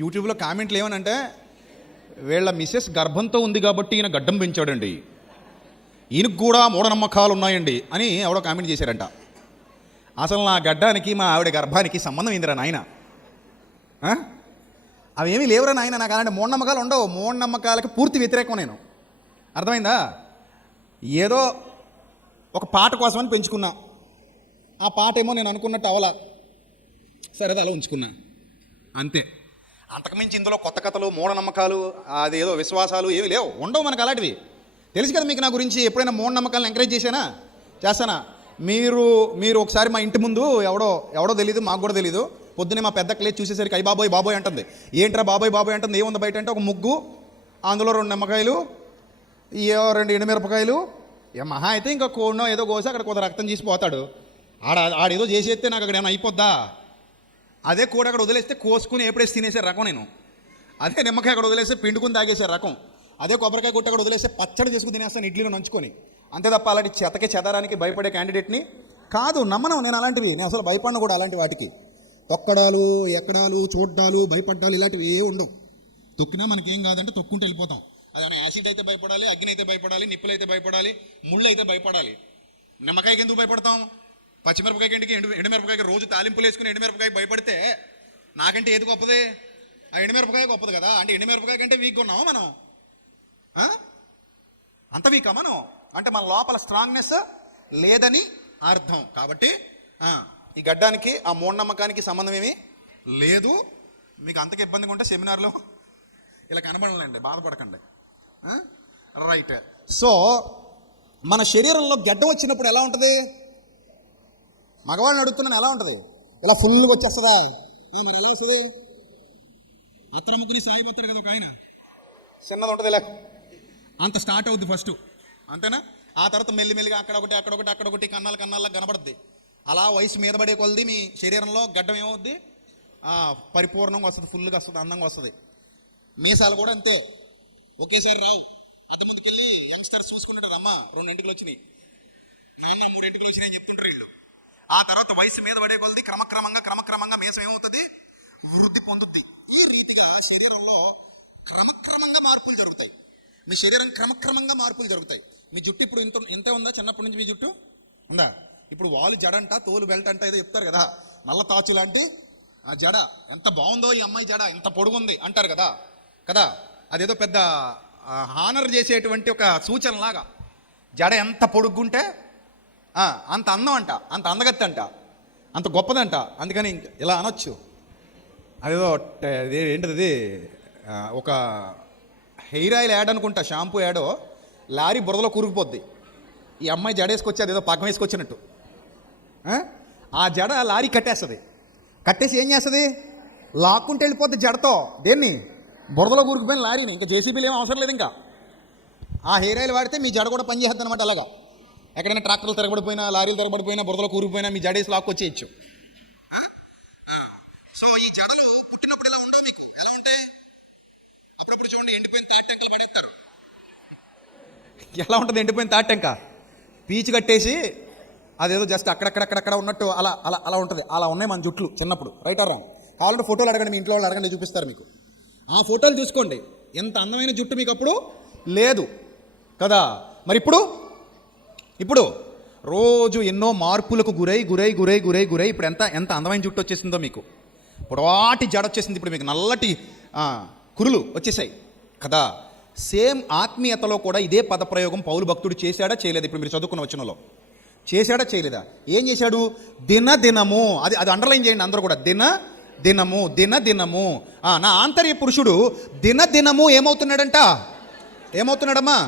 యూట్యూబ్లో కామెంట్లు ఏమనంటే వీళ్ళ మిసెస్ గర్భంతో ఉంది కాబట్టి ఈయన గడ్డం పెంచాడండి, ఈయనకు కూడా మూఢనమ్మకాలు ఉన్నాయండి అని ఎవడో కామెంట్ చేశారంట. అసలు నా గడ్డానికి మా ఆవిడ గర్భానికి సంబంధం ఏందిరా నాయన? అవేమీ లేవురా నాయన. నాకు అలాంటి మూఢనమ్మకాలు ఉండవు. మూఢనమ్మకాలకి పూర్తి వ్యతిరేకం నేను. అర్థమైందా? ఏదో ఒక పాట కోసమని పెంచుకున్నా. ఆ పాట ఏమో నేను అనుకున్నట్టు అవలా, సరే అలా ఉంచుకున్నా అంతే. అంతకుమించి ఇందులో కొత్త కథలు, మూఢనమ్మకాలు, అదేదో విశ్వాసాలు ఏవి లేవు, ఉండవు మనకు అలాంటివి. తెలుసు కదా మీకు నా గురించి. ఎప్పుడైనా మూఢనమ్మకాలను ఎంకరేజ్ చేస్తానా? మీరు ఒకసారి మా ఇంటి ముందు ఎవడో తెలీదు, మాకు కూడా తెలీదు, పొద్దునే మా పెద్ద క్లేజ్ చూసేసరికి అయ్యి బాబోయ్ అంటుంది. ఏంట్రా బాబోయ్ అంటుంది? ఏముంది బయట అంటే ఒక ముగ్గు, అందులో 2 నిమ్మకాయలు, 2 ఎండుమిరపకాయలు, మహా అయితే ఇంకా కోడినో ఏదో కోసి అక్కడ కొంత రక్తం చేసిపోతాడు. ఆడేదో చేసేస్తే నాకు అక్కడ ఏమైనా అయిపోద్దా? అదే కోడి అక్కడ వదిలేస్తే కోసుకుని ఎప్పుడేసి తినేసే రకం నేను. అదే నిమ్మకాయ అక్కడ వదిలేస్తే పిండుకుని తాగేసే రకం. అదే కొబ్బరికాయ కొట్టి అక్కడ వదిలేస్తే పచ్చడి చేసుకుని తినేస్తాను ఇడ్లీలో నంచుకొని. అంతే తప్ప అలాంటి చెదరానికి భయపడే క్యాండిడేట్ని కాదు. నమ్మను నేను అలాంటివి. నేను అసలు భయపడను కూడా అలాంటి వాటికి. తొక్కడాలు, ఎక్కడాలు, చూడ్డాలు, భయపడ్డాలు ఇలాంటివి ఏ ఉండవు. తొక్కినా మనకేం కాదంటే తొక్కుంటూ వెళ్ళిపోతాం. అదేమైనా యాసిడ్ అయితే భయపడాలి, అగ్ని అయితే భయపడాలి, నిప్పులు అయితే భయపడాలి, ముళ్ళు అయితే భయపడాలి. నిమ్మకాయకి ఎందుకు భయపడతాం? పచ్చిమిరపకాయకి ఎండుమిరపకాయకి రోజు తాలింపులు వేసుకుని ఎండుమిరపకాయకి భయపడితే నాకంటే ఏది గొప్పది? ఆ ఎండుమిరపకాయ గొప్పది కదా. అంటే ఎండుమిరపకాయ కంటే వీక్గా ఉన్నామా మనం? అంత వీకా మనం? అంటే మన లోపల స్ట్రాంగ్నెస్ లేదని అర్థం. కాబట్టి ఈ గడ్డానికి ఆ మూఢనమ్మకానికి సంబంధం ఏమీ లేదు. మీకు అంతగా ఇబ్బందిగా ఉంటే సెమినార్లో ఇలా కనబడలేండి, బాధపడకండి. రైట్. సో మన శరీరంలో గడ్డం వచ్చినప్పుడు ఎలా ఉంటుంది? మగవాళ్ళని అడుగుతున్నాను, ఎలా ఉంటుంది? ఇలా ఫుల్గా వచ్చేస్తుందా? మరి ఎలా వస్తుంది? అత్తరముకుని సాయిపోతాడు కదా ఒక ఆయన, చిన్నది ఉంటుంది ఇలా, అంత స్టార్ట్ అవుద్ది ఫస్ట్, అంతేనా? ఆ తర్వాత మెల్లిమెల్లిగా అక్కడొకటి కన్నాల కనబడుద్ది. అలా వయసు మీద పడే కొలది మీ శరీరంలో గడ్డం ఏమవుద్ది? పరిపూర్ణంగా వస్తుంది, ఫుల్గా వస్తుంది, అందంగా వస్తుంది. మీసాలు కూడా అంతే, ఒకేసారి రావు. అంత ముందుకెళ్ళి యంగ్స్టర్స్ చూసుకుంటారు, అమ్మ 2 ఎంటికలు వచ్చినాయి, 3 ఎంటికలు వచ్చినాయి చెప్తుంటారు వీళ్ళు. ఆ తర్వాత వయసు మీద పడే కొలది క్రమక్రమంగా మీసం ఏమవుతుంది? వృద్ధి పొందుద్ది. ఈ రీతిగా శరీరంలో క్రమక్రమంగా మార్పులు జరుగుతాయి. మీ శరీరం క్రమక్రమంగా మార్పులు జరుగుతాయి. మీ జుట్టు ఇప్పుడు ఇంతే ఉందా? చిన్నప్పటి నుంచి మీ జుట్టు ఉందా? ఇప్పుడు వాళ్ళు జడంట, తోలు బెల్ట్ అంట ఏదో చెప్తారు కదా, నల్ల తాచు లాంటి ఆ జడ ఎంత బాగుందో, ఈ అమ్మాయి జడ ఎంత పొడుగుంది అంటారు కదా. అదేదో పెద్ద హానర్ చేసేటువంటి ఒక సూచనలాగా. జడ ఎంత పొడుగుంటే అంత అందం అంట, అంత అందగత్తి అంట, అంత గొప్పదంట. అందుకని ఇలా అనొచ్చు. అదేదో ఏంటది, ఒక హెయిర్ ఆయిల్ యాడ్ అనుకుంటా, షాంపూ యాడో, లారీ బురదలో కూరుకుపోద్ది. ఈ అమ్మాయి జడ వేసుకొచ్చి అదేదో పక్కన వేసుకొచ్చినట్టు ఆ జడ లారీ కట్టేసి ఏం చేస్తుంది? లాక్కుంటే వెళ్ళిపోద్ది జడతో. దేన్ని? బురదలో కూరుకుపోయిన లారీని. ఇంకా జేసీబీలు ఏం అవసరం లేదు. ఇంకా ఆ హెయిర్ ఆయిల్ వాడితే మీ జడ కూడా పనిచేస్తుంది అనమాట. అలాగా ఎక్కడైనా ట్రాక్టర్లు తిరగబడిపోయినా, లారీలు తిరగబడిపోయినా, బురదలో కూరుకుపోయినా మీ జడేసి లాక్కొచ్చేయచ్చు. సో ఈ జడలు పుట్టినప్పుడు ఇలా ఉండవు. మీకు ఎలా ఉంటాయి? అప్పుడప్పుడు చూడండి, ఎండిపోయిన తాటెంకలు పడేస్తారు. ఎలా ఉంటుంది ఎండిపోయిన తాటెంక? పీచు కట్టేసి అదేదో జస్ట్ అక్కడక్కడ ఉన్నట్టు అలా ఉంటుంది. అలా ఉన్నాయి మన జుట్లు చిన్నప్పుడు. Right are wrong? కావాలంటే ఫోటోలు అడగండి, మీ ఇంట్లో వాళ్ళు అడగండి, చూపిస్తారు మీకు. ఆ ఫోటోలు చూసుకోండి, ఎంత అందమైన జుట్టు మీకు అప్పుడు లేదు కదా. మరి ఇప్పుడు రోజు ఎన్నో మార్పులకు గురై ఇప్పుడు ఎంత అందమైన జుట్టు వచ్చేసిందో మీకు. పొడవాటి జడ వచ్చేసింది ఇప్పుడు మీకు, నల్లటి కురులు వచ్చేసాయి కదా. సేమ్ ఆత్మీయతలో కూడా ఇదే పదప్రయోగం పౌలు భక్తుడు చేశాడా చేయలేదు? ఇప్పుడు మీరు చదువుకున్న వచనంలో చేశాడా చేయలేదా? ఏం చేశాడు? దినదినము, అది అండర్లైన్ చేయండి అందరూ కూడా. దినదినము నా ఆంతర్య పురుషుడు దినదినము ఏమవుతున్నాడమ్మా?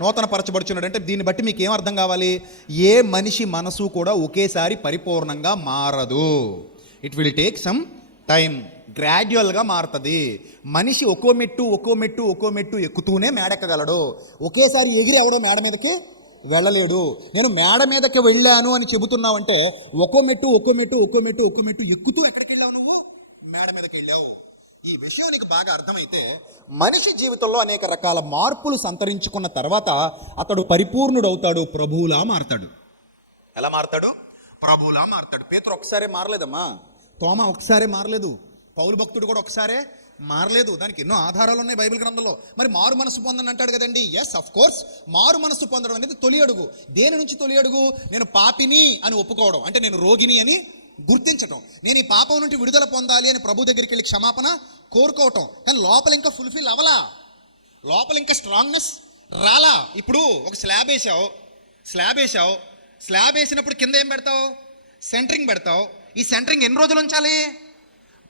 నూతన పరచబడుచున్నాడంటే దీన్ని బట్టి మీకు ఏం అర్థం కావాలి? ఏ మనిషి మనసు కూడా ఒకేసారి పరిపూర్ణంగా మారదు. It will take some time, గ్రాడ్యువల్గా మారుతుంది. మనిషి ఒక్కో మెట్టు ఎక్కుతూనే మేడెక్కగలడు. ఒకేసారి ఎగిరి ఎవడో మేడ మీదకి వెళ్ళలేడు. నేను మేడ మీదకి వెళ్ళాను అని చెబుతున్నావంటే ఒక్కో మెట్టు ఎక్కుతూ ఎక్కడికి వెళ్ళావు? నువ్వు మేడ మీదకి వెళ్ళావు. ఈ విషయం నీకు బాగా అర్థమైతే మనిషి జీవితంలో అనేక రకాల మార్పులు సంతరించుకున్న తర్వాత అతడు పరిపూర్ణుడు అవుతాడు, ప్రభువులా మారతాడు. ఎలా మారతాడు? ప్రభువులా మారతాడు. పేతురు ఒకసారే మారలేదమ్మా, తోమా ఒకసారే మారలేదు, పౌలు భక్తుడు కూడా ఒకసారే మారలేదు. దానికి ఎన్నో ఆధారాలు ఉన్నాయి బైబిల్ గ్రంథంలో. మరి మారు మనసు పొందని అంటాడు కదండి. ఎస్, అఫ్ కోర్స్, మారు మనసు పొందడం అనేది తొలి అడుగు. దేని నుంచి తొలి అడుగు? నేను పాపిని అని ఒప్పుకోవడం, అంటే నేను రోగిని అని గుర్తించటం, నేను ఈ పాపం నుండి విడుదల పొందాలి అని ప్రభు దగ్గరికి వెళ్ళి క్షమాపణ కోరుకోవటం. కానీ లోపల ఇంకా ఫుల్ఫిల్ అవ్వలా, లోపల ఇంకా స్ట్రాంగ్నెస్ రాలా. ఇప్పుడు ఒక స్లాబ్ వేసావు, స్లాబ్ వేసినప్పుడు కింద ఏం పెడతావు? సెంటరింగ్ పెడతావు. ఈ సెంటరింగ్ ఎన్ని రోజులు ఉంచాలి?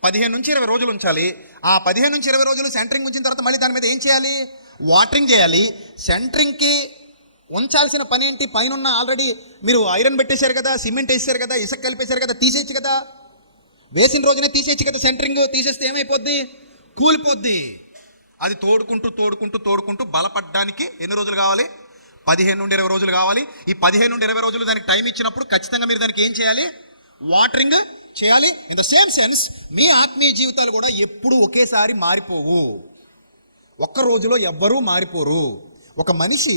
15 నుంచి 20 రోజులు ఉంచాలి. ఆ 15 నుంచి 20 రోజులు సెంటరింగ్ ఉంచిన తర్వాత మళ్ళీ దాని మీద ఏం చేయాలి? వాటరింగ్ చేయాలి. సెంటరింగ్కి ఉంచాల్సిన పని ఏంటి? పైన ఆల్రెడీ మీరు ఐరన్ పెట్టేశారు కదా, సిమెంట్ వేసారు కదా, ఇసుక కలిపేశారు కదా, తీసేయచ్చు కదా. వేసిన రోజునే తీసేయచ్చు కదా. సెంటరింగ్ తీసేస్తే ఏమైపోద్ది? కూలిపోద్ది. అది తోడుకుంటూ బలపడడానికి ఎన్ని రోజులు కావాలి? 15 నుండి 20 రోజులు కావాలి. ఈ 15 నుండి 20 రోజులు దానికి టైం ఇచ్చినప్పుడు ఖచ్చితంగా మీరు దానికి ఏం చేయాలి? వాటరింగ్ చేయాలి. ఇన్ ద సేమ్ సెన్స్ మీ ఆత్మీయ జీవితాలు కూడా ఎప్పుడు ఒకేసారి మారిపోవు. ఒక్క రోజులో ఎవ్వరూ మారిపోరు. ఒక మనిషి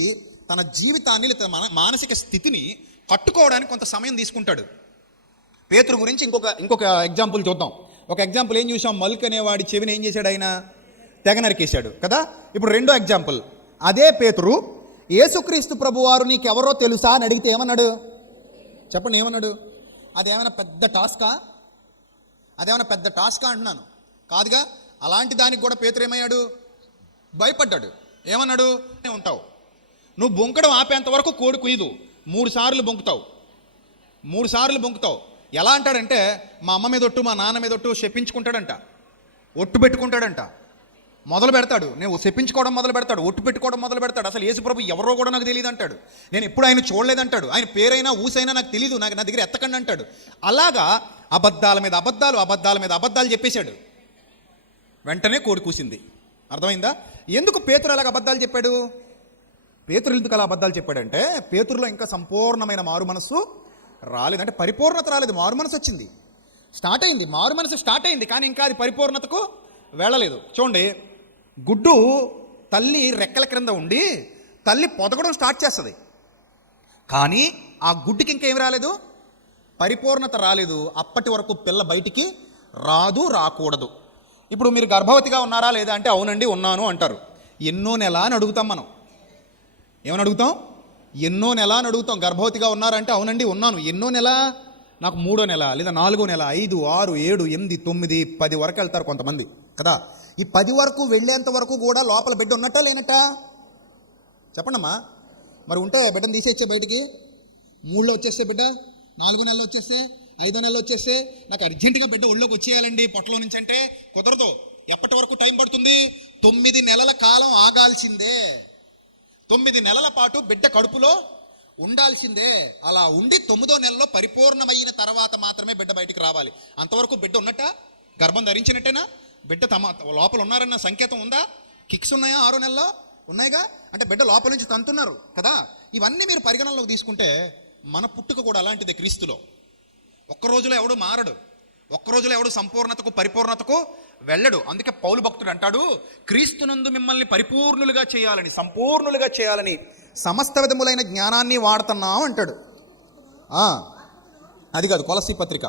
తన జీవితాన్ని తన మానసిక స్థితిని కట్టుకోవడానికి కొంత సమయం తీసుకుంటాడు. పేతురు గురించి ఇంకొక ఎగ్జాంపుల్ చూద్దాం. ఒక ఎగ్జాంపుల్ ఏం చూసాం? మల్క్ అనేవాడి చెవిని ఏం చేశాడు? ఆయన తెగ నరికేశాడు కదా. ఇప్పుడు రెండో ఎగ్జాంపుల్, అదే పేతురు యేసుక్రీస్తు ప్రభువారు నీకెవరో తెలుసా అని అడిగితే ఏమన్నాడు? చెప్పండి, ఏమన్నాడు? అదేమైనా పెద్ద టాస్కా అంటున్నాను? కాదుగా. అలాంటి దానికి కూడా పేతురు ఏమయ్యాడు? భయపడ్డాడు. ఏమన్నాడు? ఉంటావు నువ్వు బొంకడం ఆపేంత వరకు కోడి కుయ్యదు. 3 సార్లు బొంకుతావు. ఎలా అంటాడంటే, మా అమ్మ మీద ఒట్టు, మా నాన్న మీద ఒట్టు చెప్పించుకుంటాడంట, ఒట్టు పెట్టుకుంటాడంట, మొదలు పెడతాడు. నేను చెప్పించుకోవడం మొదలు పెడతాడు, ఒట్టు పెట్టుకోవడం మొదలు పెడతాడు. అసలు యేసుప్రభు ఎవరో కూడా నాకు తెలియదు అంటాడు. నేను ఎప్పుడు ఆయన చూడలేదంటాడు. ఆయన పేరైనా ఊసైనా నాకు తెలియదు, నా దగ్గర ఎత్తకండి అంటాడు. అలాగా అబద్ధాల మీద అబద్ధాలు చెప్పేశాడు. వెంటనే కోడి కూసింది. అర్థమైందా? ఎందుకు పేతురు అలాగ అబద్ధాలు చెప్పాడు? పేతురు ఎందుకు అలా అబద్ధాలు చెప్పాడంటే, పేతురులో ఇంకా సంపూర్ణమైన మారు మనస్సు రాలేదు. అంటే పరిపూర్ణత రాలేదు. మారు మనసు వచ్చింది, మారు మనసు స్టార్ట్ అయింది, కానీ ఇంకా అది పరిపూర్ణతకు వెళ్ళలేదు. చూడండి, గుడ్డు తల్లి రెక్కల క్రింద ఉండి తల్లి పొదగడం స్టార్ట్ చేస్తుంది, కానీ ఆ గుడ్డుకి ఇంకేం రాలేదు? పరిపూర్ణత రాలేదు. అప్పటి వరకు పిల్ల బయటికి రాకూడదు. ఇప్పుడు మీరు గర్భవతిగా ఉన్నారా లేదా అంటే అవునండి ఉన్నాను అంటారు. ఎన్నో నెల అని అడుగుతాం మనం. ఏమని అడుగుతాం? ఎన్నో నెల అని అడుగుతాం. గర్భవతిగా ఉన్నారంటే అవునండి ఉన్నాను. ఎన్నో నెల? నాకు 3వ నెల లేదా 4వ నెల, 5, 6, 7, 8, 9, 10 వరకు వెళ్తారు కొంతమంది కదా. ఈ 10 వరకు వెళ్ళేంత వరకు కూడా లోపల బిడ్డ ఉన్నట్టా లేనట్టా? చెప్పండమ్మా. మరి ఉంటే బిడ్డను తీసేచ్చే బయటికి. 3లో వచ్చేస్తే బిడ్డ, 4వ నెలలో వచ్చేస్తే, 5వ నెలలో వచ్చేస్తే నాకు అర్జెంటుగా బిడ్డ ఒళ్ళోకి వచ్చేయాలండి పొట్టలో నుంచి అంటే కుదరదు. ఎప్పటి వరకు టైం పడుతుంది? 9 నెలల కాలం ఆగాల్సిందే. 9 నెలల పాటు బిడ్డ కడుపులో ఉండాల్సిందే. అలా ఉండి 9వ నెలలో పరిపూర్ణమైన తర్వాత మాత్రమే బిడ్డ బయటికి రావాలి. అంతవరకు బిడ్డ ఉన్నట్ట? గర్భం ధరించినట్టేనా? బిడ్డ తమ లోపల ఉన్నారన్న సంకేతం ఉందా? కిక్స్ ఉన్నాయా? 6వ నెలలో ఉన్నాయిగా. అంటే బిడ్డ లోపల నుంచి తంతున్నారు కదా. ఇవన్నీ మీరు పరిగణనలోకి తీసుకుంటే మన పుట్టుక కూడా అలాంటిదే. క్రీస్తులో ఒక్క రోజులో ఎవడు మారడు, ఒక్క రోజులో ఎవడు సంపూర్ణతకు పరిపూర్ణతకు వెళ్ళడు. అందుకే పౌలు భక్తుడు అంటాడు, క్రీస్తునందు మిమ్మల్ని పరిపూర్ణులుగా చేయాలని, సంపూర్ణులుగా చేయాలని సమస్త విధములైన జ్ఞానాన్ని వాడుతున్నాం అంటాడు. అది కాదు, కొలస్సీ పత్రిక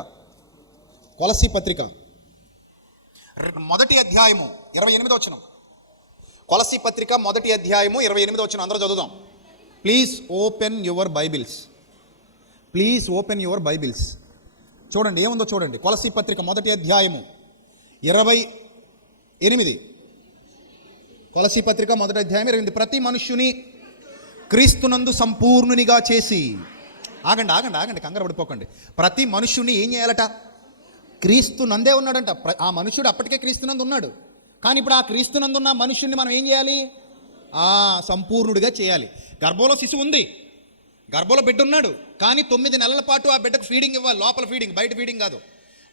మొదటి అధ్యాయము 28వ వచనం. కొలస్సీ పత్రిక మొదటి అధ్యాయము 28వ వచనం అందరూ చదువుదాం. Please open your Bibles. చూడండి ఏముందో చూడండి. కొలస్సీ పత్రిక మొదటి అధ్యాయము 28. కొలస్సీ పత్రిక మొదటి అధ్యాయం 28. ప్రతి మనుష్యుని క్రీస్తునందు సంపూర్ణునిగా చేసి. ఆగండి, కంగారు పడిపోకండి. ప్రతి మనుష్యుని ఏం చేయాలట? క్రీస్తునందే ఉన్నాడంట. ఆ మనుష్యుడు అప్పటికే క్రీస్తునందు ఉన్నాడు, కానీ ఇప్పుడు ఆ క్రీస్తునందున్న మనుష్యుడిని మనం ఏం చేయాలి? సంపూర్ణుడిగా చేయాలి. గర్భంలో శిశువు ఉంది, గర్భంలో బిడ్డ ఉన్నాడు, కానీ 9 నెలల పాటు ఆ బిడ్డకు ఫీడింగ్ ఇవ్వాలి. లోపల ఫీడింగ్, బయట ఫీడింగ్ కాదు,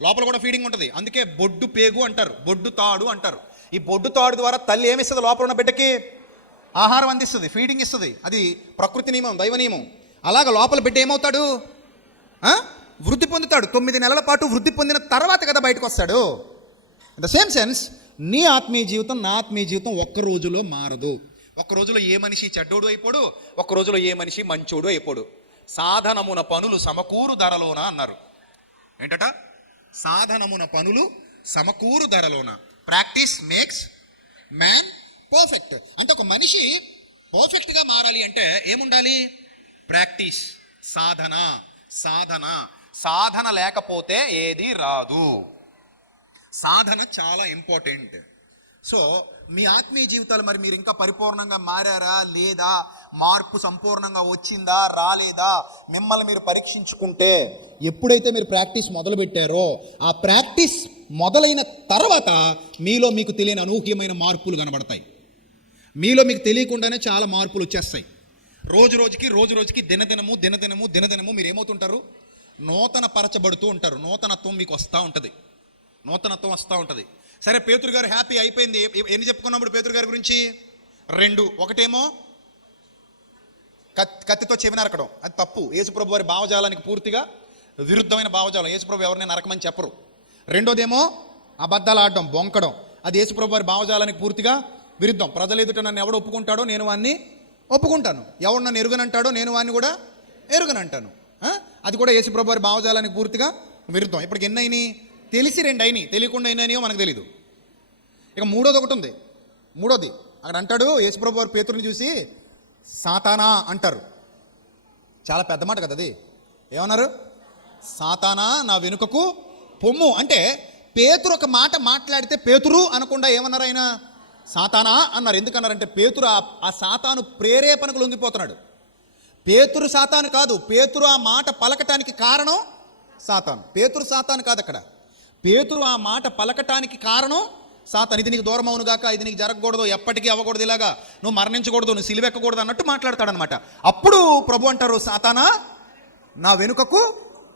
లోపల కూడా ఫీడింగ్ ఉంటుంది. అందుకే బొడ్డు పేగు అంటారు, బొడ్డు తాడు అంటారు. ఈ బొడ్డు తాడు ద్వారా తల్లి ఏమిస్తుంది? లోపల ఉన్న బిడ్డకి ఆహారం అందిస్తుంది, ఫీడింగ్ ఇస్తుంది. అది ప్రకృతి నియమం, దైవ నియమం. అలాగ లోపల బిడ్డ ఏమవుతాడు? వృద్ధి పొందుతాడు. 9 నెలల పాటు వృద్ధి పొందిన తర్వాత కదా బయటకు వస్తాడు. ఇన్ ద సేమ్ సెన్స్ నీ ఆత్మీయ జీవితం, నా ఆత్మీయ జీవితం ఒక్క రోజులో మారదు. ఒక్క రోజులో ఏ మనిషి చెడ్డోడు అయిపోడు, ఒక్క రోజులో ఏ మనిషి మంచోడు అయిపోడు. సాధనమున పనులు సమకూరు ధరలోన అన్నారు. ఏంటట? సాధనమున పనులు సమకూరు ధరలోన. Practice makes man perfect. అంటే ఒక మనిషి పర్ఫెక్ట్గా మారాలి అంటే ఏముండాలి? ప్రాక్టీస్, సాధన. సాధన సాధన లేకపోతే ఏది రాదు. సాధన చాలా ఇంపార్టెంట్. సో మీ ఆత్మీయ జీవితాలు మరి మీరు ఇంకా పరిపూర్ణంగా మారారా లేదా, మార్పు సంపూర్ణంగా వచ్చిందా రాలేదా, మిమ్మల్ని మీరు పరీక్షించుకుంటే ఎప్పుడైతే మీరు ప్రాక్టీస్ మొదలు పెట్టారో ఆ ప్రాక్టీస్ మొదలైన తర్వాత మీలో మీకు తెలియని అనూహ్యమైన మార్పులు కనబడతాయి. మీలో మీకు తెలియకుండానే చాలా మార్పులు వచ్చేస్తాయి. రోజు రోజుకి దినదినము మీరు ఏమవుతుంటారు? నూతన పరచబడుతూ ఉంటారు. నూతనత్వం మీకు వస్తూ ఉంటుంది. సరే, పేతురు గారు హ్యాపీ అయిపోయింది. ఎన్ని చెప్పుకున్నప్పుడు పేతురు గారి గురించి? 2. ఒకటేమో కత్తితో చెవి నరకడం, అది తప్పు. యేసుప్రభు వారి భావజాలానికి పూర్తిగా విరుద్ధమైన భావజాలం. యేసుప్రభు ఎవరిని నరకమని చెప్పరు. రెండోదేమో అబద్ధాలు ఆడడం, బొంకడం, అది యేసుప్రభు వారి భావజాలానికి పూర్తిగా విరుద్ధం. ప్రజలు ఎదుట నన్ను ఎవడు ఒప్పుకుంటాడో నేను వాడిని ఒప్పుకుంటాను, ఎవడు నన్ను ఎరుగనంటాడో నేను వాడిని కూడా ఎరుగనంటాను. అది కూడా యేసుప్రభు వారి భావజాలానికి పూర్తిగా విరుద్ధం. ఇప్పటికి ఎన్ని అయినాయి? తెలిసి 2 అయినాయి, తెలియకుండా అయినాయో మనకు తెలీదు. ఇక మూడోది ఒకటి ఉంది. మూడోది అక్కడ అంటాడు యేసుప్రభు వారు పేతురుని చూసి సాతానా అంటారు. చాలా పెద్ద మాట కదా అది. ఏమన్నారు? సాతానా నా వెనుకకు పొమ్ము. అంటే పేతురు ఒక మాట మాట్లాడితే పేతురు అనకుండా ఏమన్నారు? ఆయన సాతానా అన్నారు. ఎందుకన్నారంటే పేతురు ఆ సాతాను ప్రేరేపణకు లొంగిపోతున్నాడు. పేతురు సాతాను కాదు, పేతురు ఆ మాట పలకటానికి కారణం సాతాను. పేతురు సాతాను కాదు అక్కడ. పేతురు ఆ మాట పలకటానికి కారణం సాతాను. ఇది నీకు దూరం అవునుగాక, ఇది నీకు జరగకూడదు, ఎప్పటికీ అవ్వకూడదు, ఇలాగా నువ్వు మరణించకూడదు, నువ్వు సిలువెక్కకూడదు అన్నట్టు మాట్లాడతాడనమాట. అప్పుడు ప్రభు అంటారు సాతానా నా వెనుకకు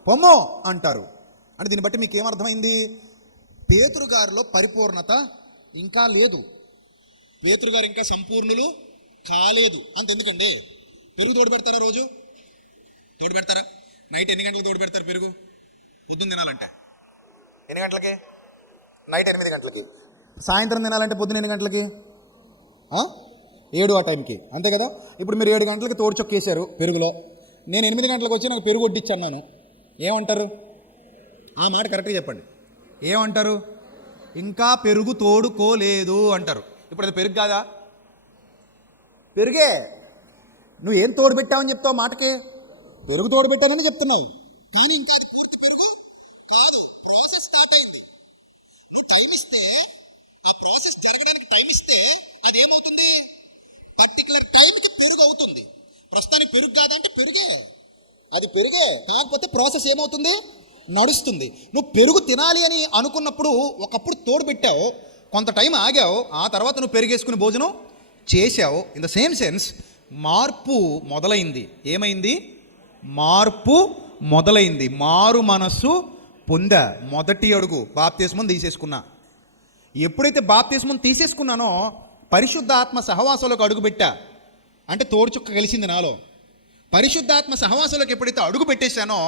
పొమ్ము అంటారు. అంటే దీన్ని బట్టి మీకు ఏమర్థమైంది? పేతురు గారిలో పరిపూర్ణత ఇంకా లేదు. పేతురు గారు ఇంకా సంపూర్ణులు కాలేదు. అంత ఎందుకండి? పెరుగు తోడు పెడతారా? రోజు తోడు పెడతారా? నైట్ ఎన్ని గంటలకు తోడు పెడతారు పెరుగు? పొద్దున్న తినాలంటే ఎన్ని గంటలకి? నైట్ 8 గంటలకి. సాయంత్రం తినాలంటే పొద్దున్న ఎన్ని గంటలకి? 7 ఆ టైంకి, అంతే కదా. ఇప్పుడు మీరు 7 గంటలకి తోడు చొక్కేశారు పెరుగులో, నేను 8 గంటలకు వచ్చి నాకు పెరుగు వడ్డిచ్చన్నాను, ఏమంటారు? ఆ మాట కరెక్ట్గా చెప్పండి. ఏమంటారు? ఇంకా పెరుగు తోడుకోలేదు అంటారు. ఇప్పుడు అది పెరుగు కాదా? పెరుగే. నువ్వు ఏం తోడు పెట్టావని చెప్తావు మాటకి? పెరుగు తోడు పెట్టానని చెప్తున్నావు, కానీ ఇంకా అది పూర్తి పెరుగు కాదు. ప్రాసెస్ స్టార్ట్ అయింది. నువ్వు టైం ఇస్తే, ఆ ప్రాసెస్ జరగడానికి టైం ఇస్తే అదేమవుతుంది? పర్టికులర్ టైంకి పెరుగు అవుతుంది. ప్రస్తుతానికి పెరుగు కాదంటే పెరుగే, అది పెరుగే. కాకపోతే ప్రాసెస్ ఏమవుతుంది? నడుస్తుంది. నువ్వు పెరుగు తినాలి అని అనుకున్నప్పుడు ఒకప్పుడు తోడు పెట్టావు, కొంత టైం ఆగావు, ఆ తర్వాత నువ్వు పెరిగేసుకుని భోజనం చేశావు. ఇన్ ద సేమ్ సెన్స్ మార్పు మొదలైంది. ఏమైంది? మార్పు మొదలైంది. మారు మనస్సు పొందా. మొదటి అడుగు బాప్తిస్మం తీసేసుకున్నా. ఎప్పుడైతే బాప్తిస్మం తీసేసుకున్నానో పరిశుద్ధాత్మ సహవాసంలోకి అడుగు పెట్టా. అంటే తోడు చుక్క కలిసింది నాలో. పరిశుద్ధాత్మ సహవాసంలోకి ఎప్పుడైతే అడుగు పెట్టేశానో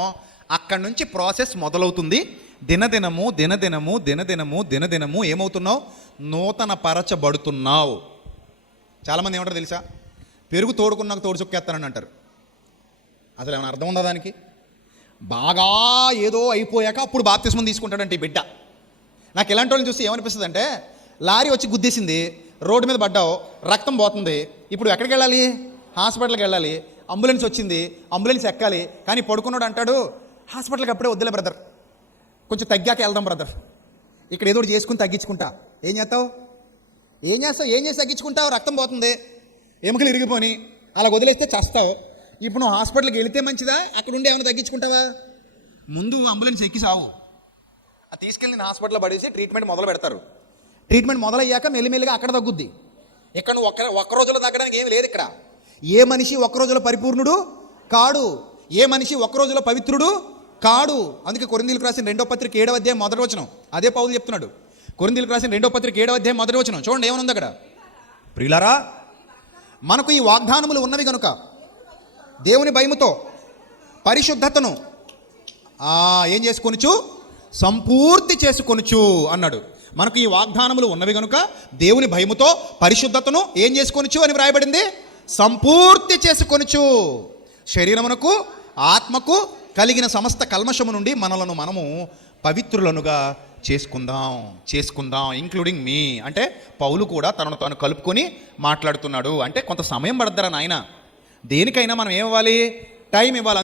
అక్కడి నుంచి ప్రాసెస్ మొదలవుతుంది. దినదినము ఏమవుతున్నావు? నూతన పరచబడుతున్నావు. చాలామంది ఏమంటారు తెలుసా? పెరుగు తోడుకున్నాక తోడు చుక్కేస్తానని అంటారు. అసలు ఏమైనా అర్థం ఉందా దానికి? బాగా ఏదో అయిపోయాక అప్పుడు బాప్తిస్మం తీసుకుంటాడంటే ఈ బిడ్డ. నాకు ఎలాంటి వాళ్ళని చూసి ఏమనిపిస్తుంది అంటే, లారీ వచ్చి గుద్దేసింది, రోడ్డు మీద పడ్డావు, రక్తం పోతుంది, ఇప్పుడు ఎక్కడికి వెళ్ళాలి? హాస్పిటల్కి వెళ్ళాలి. అంబులెన్స్ వచ్చింది, అంబులెన్స్ ఎక్కాలి, కానీ పడుకున్నాడు అంటాడు హాస్పిటల్కి అప్పుడే వద్దులే బ్రదర్, కొంచెం తగ్గాక వెళ్దాం బ్రదర్, ఇక్కడ ఏదో ఒకటి చేసుకుని తగ్గించుకుంటా. ఏం చేస్తావు? ఏం చేసి తగ్గించుకుంటావు? రక్తం పోతుంది, ఎముకలు ఇరిగిపోని, అలా వదిలేస్తే చస్తావు. ఇప్పుడు నువ్వు హాస్పిటల్కి వెళితే మంచిదా, అక్కడ ఉండి ఏమైనా తగ్గించుకుంటావా? ముందు అంబులెన్స్ ఎక్కి సావు. అది తీసుకెళ్ళి నేను హాస్పిటల్లో పడేసి ట్రీట్మెంట్ మొదలు పెడతారు. ట్రీట్మెంట్ మొదలయ్యాక మెల్లిమెల్లిగా అక్కడ తగ్గుద్ది. ఇక్కడ నువ్వు ఒక్క రోజులో తగ్గడానికి ఏమి లేదు. ఇక్కడ ఏ మనిషి ఒక్క రోజులో పరిపూర్ణుడు కాడు, ఏ మనిషి ఒక్క రోజులో పవిత్రుడు కాడు. అందుకే కొరింథీయులకు రాసిన 2వ పత్రిక 7వ అధ్యాయం 1వ వచనం అదే పౌలు చెప్తున్నాడు. కొరింథీయులకు రాసిన 2వ పత్రిక 7వ అధ్యాయం 1వ వచనం చూడండి ఏమనుంది అక్కడ. ప్రియులారా, మనకు ఈ వాగ్దానములు ఉన్నవి కనుక దేవుని భయముతో పరిశుద్ధతను ఏం చేసుకొనుచు? సంపూర్తి చేసుకొనుచు అన్నాడు. మనకు ఈ వాగ్దానములు ఉన్నవి కనుక దేవుని భయముతో పరిశుద్ధతను ఏం చేసుకొనుచు అని వ్రాయబడింది? సంపూర్తి చేసుకొనుచు. శరీరమునకు ఆత్మకు కలిగిన సమస్త కల్మషము నుండి మనలను మనము పవిత్రులనుగా చేసుకుందాం చేసుకుందాం ఇంక్లూడింగ్ మీ అంటే పౌలు కూడా తనను తాను కలుపుకొని మాట్లాడుతున్నాడు. అంటే కొంత సమయం పడద్దరా నాయన, దేనికైనా మనం ఏమివ్వాలి, టైం ఇవ్వాలి.